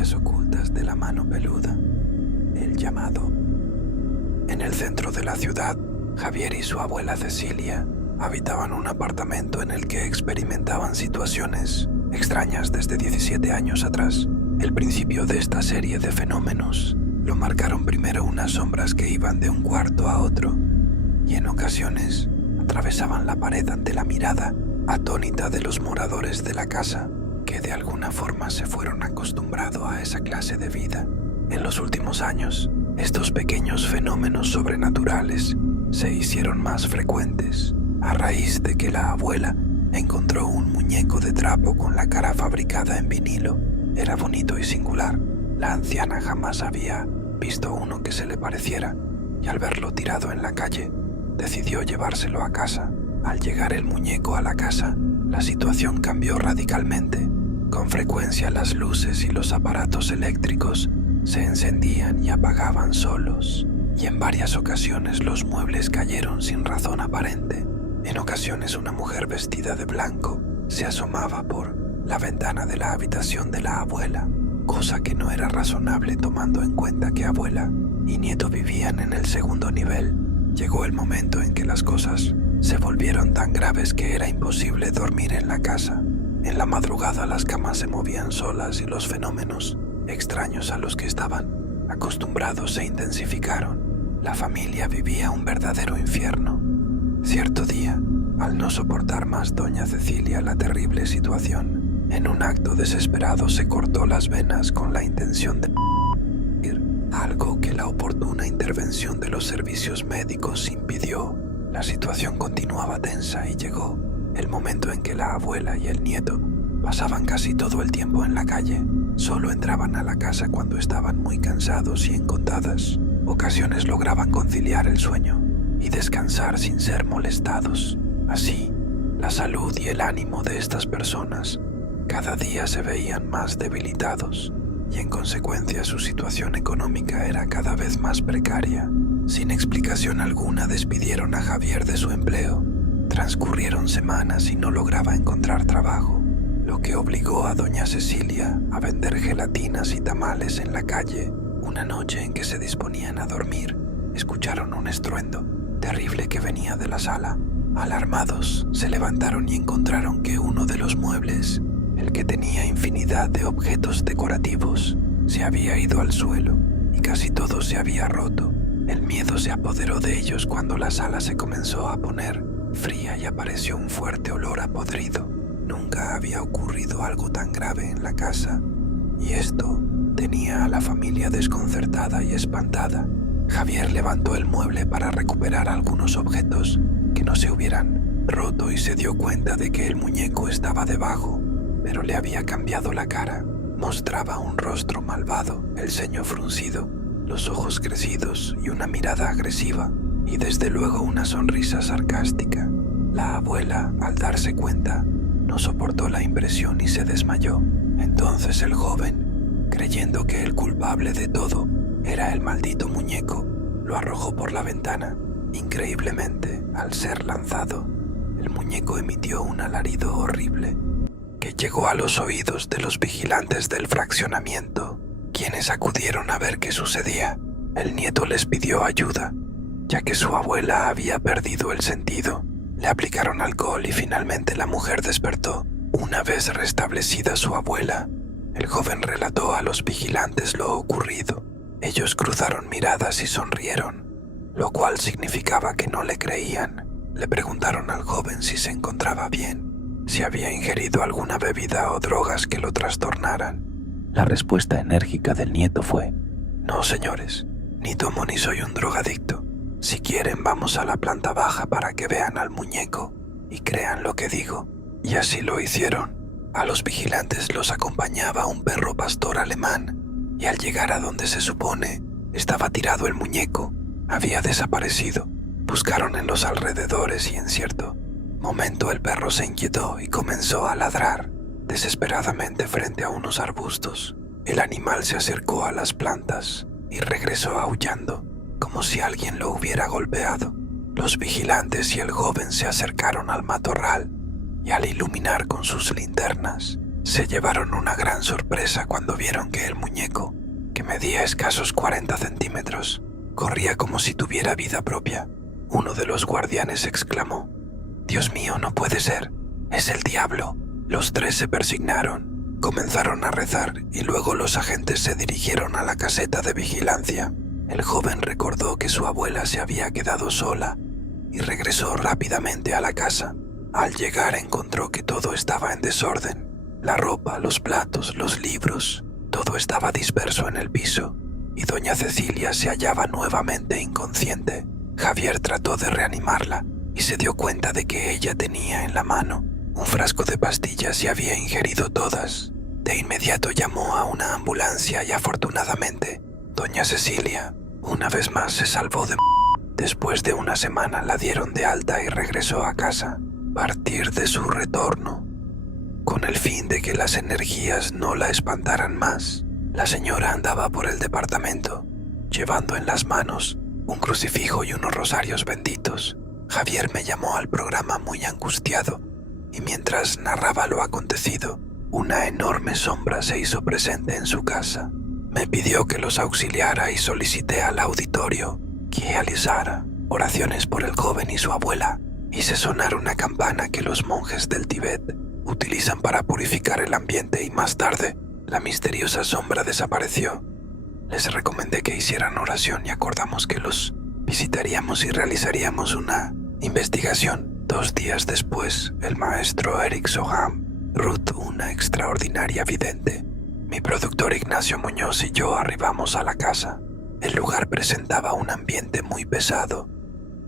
historias ocultas de la mano peluda, el llamado. En el centro de la ciudad, Javier y su abuela Cecilia habitaban un apartamento en el que experimentaban situaciones extrañas desde 17 años atrás. El principio de esta serie de fenómenos lo marcaron primero unas sombras que iban de un cuarto a otro y en ocasiones atravesaban la pared ante la mirada atónita de los moradores de la casa, que de alguna forma se fueron acostumbrando a esa clase de vida. En los últimos años, estos pequeños fenómenos sobrenaturales se hicieron más frecuentes a raíz de que la abuela encontró un muñeco de trapo con la cara fabricada en vinilo. Era bonito y singular. La anciana jamás había visto uno que se le pareciera y al verlo tirado en la calle, decidió llevárselo a casa. Al llegar el muñeco a la casa, la situación cambió radicalmente. Con frecuencia las luces y los aparatos eléctricos se encendían y apagaban solos, y en varias ocasiones los muebles cayeron sin razón aparente. En ocasiones una mujer vestida de blanco se asomaba por la ventana de la habitación de la abuela, cosa que no era razonable tomando en cuenta que abuela y nieto vivían en el segundo nivel. Llegó el momento en que las cosas se volvieron tan graves que era imposible dormir en la casa. En la madrugada las camas se movían solas y los fenómenos extraños a los que estaban acostumbrados se intensificaron. La familia vivía un verdadero infierno. Cierto día, al no soportar más doña Cecilia la terrible situación, en un acto desesperado se cortó las venas con la intención de algo que la oportuna intervención de los servicios médicos impidió. La situación continuaba tensa y llegó el momento en que la abuela y el nieto pasaban casi todo el tiempo en la calle. Solo entraban a la casa cuando estaban muy cansados y en contadas ocasiones lograban conciliar el sueño y descansar sin ser molestados. Así, la salud y el ánimo de estas personas cada día se veían más debilitados y en consecuencia su situación económica era cada vez más precaria. Sin explicación alguna despidieron a Javier de su empleo. Transcurrieron semanas y no lograba encontrar trabajo, lo que obligó a doña Cecilia a vender gelatinas y tamales en la calle. Una noche en que se disponían a dormir, escucharon un estruendo terrible que venía de la sala. Alarmados, se levantaron y encontraron que uno de los muebles, el que tenía infinidad de objetos decorativos, se había ido al suelo y casi todo se había roto. El miedo se apoderó de ellos cuando la sala se comenzó a poner fría y apareció un fuerte olor a podrido. Nunca había ocurrido algo tan grave en la casa, y esto tenía a la familia desconcertada y espantada. Javier levantó el mueble para recuperar algunos objetos que no se hubieran roto y se dio cuenta de que el muñeco estaba debajo, pero le había cambiado la cara. Mostraba un rostro malvado, el ceño fruncido, los ojos crecidos y una mirada agresiva, y desde luego una sonrisa sarcástica. La abuela, al darse cuenta, no soportó la impresión y se desmayó. Entonces el joven, creyendo que el culpable de todo era el maldito muñeco, lo arrojó por la ventana. Increíblemente, al ser lanzado, el muñeco emitió un alarido horrible que llegó a los oídos de los vigilantes del fraccionamiento, quienes acudieron a ver qué sucedía. El nieto les pidió ayuda, ya que su abuela había perdido el sentido. Le aplicaron alcohol y finalmente la mujer despertó. Una vez restablecida su abuela, el joven relató a los vigilantes lo ocurrido. Ellos cruzaron miradas y sonrieron, lo cual significaba que no le creían. Le preguntaron al joven si se encontraba bien, si había ingerido alguna bebida o drogas que lo trastornaran. La respuesta enérgica del nieto fue: «No, señores, ni tomo ni soy un drogadicto. Si quieren, vamos a la planta baja para que vean al muñeco y crean lo que digo». Y así lo hicieron. A los vigilantes los acompañaba un perro pastor alemán, y al llegar a donde se supone estaba tirado el muñeco, había desaparecido. Buscaron en los alrededores y en cierto momento el perro se inquietó y comenzó a ladrar desesperadamente frente a unos arbustos. El animal se acercó a las plantas y regresó aullando, como si alguien lo hubiera golpeado. Los vigilantes y el joven se acercaron al matorral y al iluminar con sus linternas, Se llevaron una gran sorpresa cuando vieron que el muñeco, que medía escasos 40 centímetros, corría como si tuviera vida propia. Uno de los guardianes exclamó: «Dios mío, no puede ser, es el diablo». Los tres se persignaron, comenzaron a rezar y luego los agentes se dirigieron a la caseta de vigilancia. El joven recordó que su abuela se había quedado sola y regresó rápidamente a la casa. Al llegar encontró que todo estaba en desorden. La ropa, los platos, los libros, todo estaba disperso en el piso y doña Cecilia se hallaba nuevamente inconsciente. Javier trató de reanimarla y se dio cuenta de que ella tenía en la mano un frasco de pastillas y había ingerido todas. De inmediato llamó a una ambulancia y afortunadamente doña Cecilia una vez más se salvó de... Después de una semana la dieron de alta y regresó a casa. Partir de su retorno, con el fin de que las energías no la espantaran más, la señora andaba por el departamento, llevando en las manos un crucifijo y unos rosarios benditos. Javier me llamó al programa muy angustiado, y mientras narraba lo acontecido, una enorme sombra se hizo presente en su casa. Me pidió que los auxiliara y solicité al auditorio que realizara oraciones por el joven y su abuela. Hice sonar una campana que los monjes del Tíbet utilizan para purificar el ambiente y más tarde la misteriosa sombra desapareció. Les recomendé que hicieran oración y acordamos que los visitaríamos y realizaríamos una investigación. 2 días después, el maestro Eric Soham, Ruth, una extraordinaria vidente, mi productor Ignacio Muñoz y yo arribamos a la casa. El lugar presentaba un ambiente muy pesado,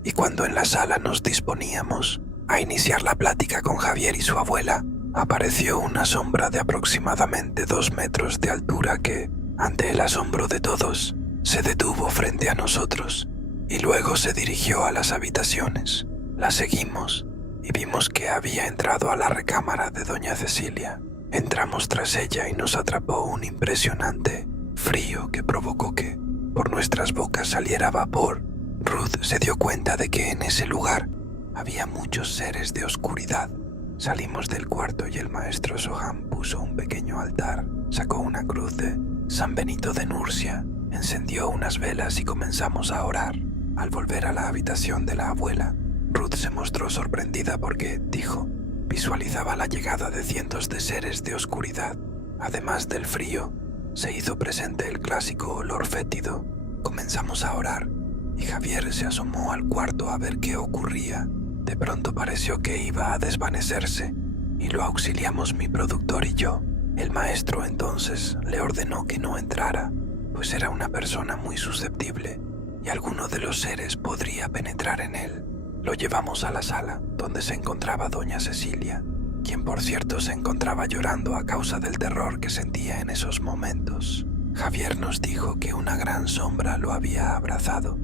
y cuando en la sala nos disponíamos a iniciar la plática con Javier y su abuela, apareció una sombra de aproximadamente 2 metros de altura que, ante el asombro de todos, se detuvo frente a nosotros y luego se dirigió a las habitaciones. La seguimos y vimos que había entrado a la recámara de doña Cecilia. Entramos tras ella y nos atrapó un impresionante frío que provocó que por nuestras bocas saliera vapor. Ruth se dio cuenta de que en ese lugar había muchos seres de oscuridad. Salimos del cuarto y el maestro Soham puso un pequeño altar, sacó una cruz de San Benito de Nurcia, encendió unas velas y comenzamos a orar. Al volver a la habitación de la abuela, Ruth se mostró sorprendida porque, dijo, visualizaba la llegada de cientos de seres de oscuridad. Además del frío, se hizo presente el clásico olor fétido. Comenzamos a orar y Javier se asomó al cuarto a ver qué ocurría. De pronto pareció que iba a desvanecerse y lo auxiliamos mi productor y yo. El maestro entonces le ordenó que no entrara, pues era una persona muy susceptible y alguno de los seres podría penetrar en él. Lo llevamos a la sala donde se encontraba doña Cecilia, quien por cierto se encontraba llorando a causa del terror que sentía en esos momentos. Javier nos dijo que una gran sombra lo había abrazado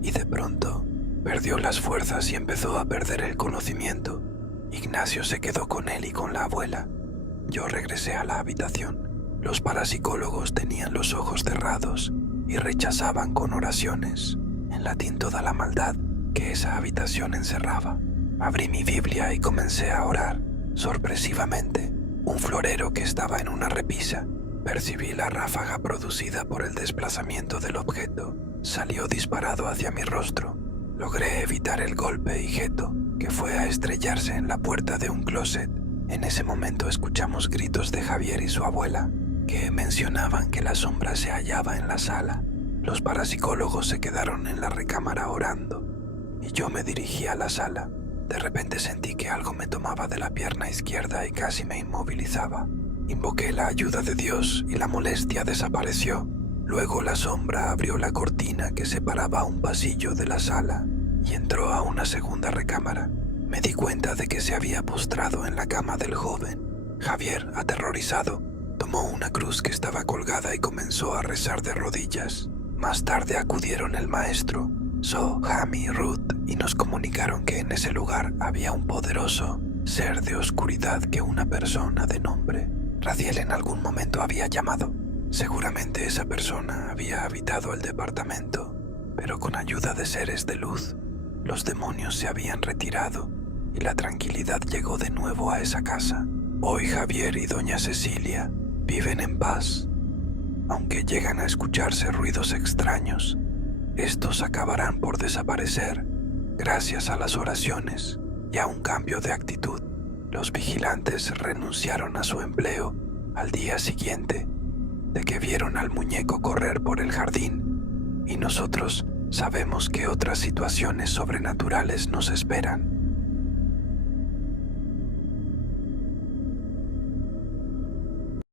y de pronto perdió las fuerzas y empezó a perder el conocimiento. Ignacio se quedó con él y con la abuela. Yo regresé a la habitación. Los parapsicólogos tenían los ojos cerrados y rechazaban con oraciones en latín toda la maldad que esa habitación encerraba. Abrí mi Biblia y comencé a orar. Sorpresivamente, un florero que estaba en una repisa, percibí la ráfaga producida por el desplazamiento del objeto. Salió disparado hacia mi rostro. Logré evitar el golpe y Geto, que fue a estrellarse en la puerta de un closet. En ese momento escuchamos gritos de Javier y su abuela, que mencionaban que la sombra se hallaba en la sala. Los parapsicólogos se quedaron en la recámara orando, y yo me dirigí a la sala. De repente sentí que algo me tomaba de la pierna izquierda y casi me inmovilizaba. Invoqué la ayuda de Dios y la molestia desapareció. Luego la sombra abrió la cortina que separaba un pasillo de la sala y entró a una segunda recámara. Me di cuenta de que se había postrado en la cama del joven. Javier, aterrorizado, tomó una cruz que estaba colgada y comenzó a rezar de rodillas. Más tarde acudieron el maestro, Soham y Ruth y nos comunicaron que en ese lugar había un poderoso ser de oscuridad que una persona de nombre Raziel en algún momento había llamado. Seguramente esa persona había habitado el departamento, pero con ayuda de seres de luz, los demonios se habían retirado y la tranquilidad llegó de nuevo a esa casa. Hoy Javier y doña Cecilia viven en paz. Aunque llegan a escucharse ruidos extraños, estos acabarán por desaparecer gracias a las oraciones y a un cambio de actitud. Los vigilantes renunciaron a su empleo al día siguiente de que vieron al muñeco correr por el jardín, y nosotros sabemos que otras situaciones sobrenaturales nos esperan.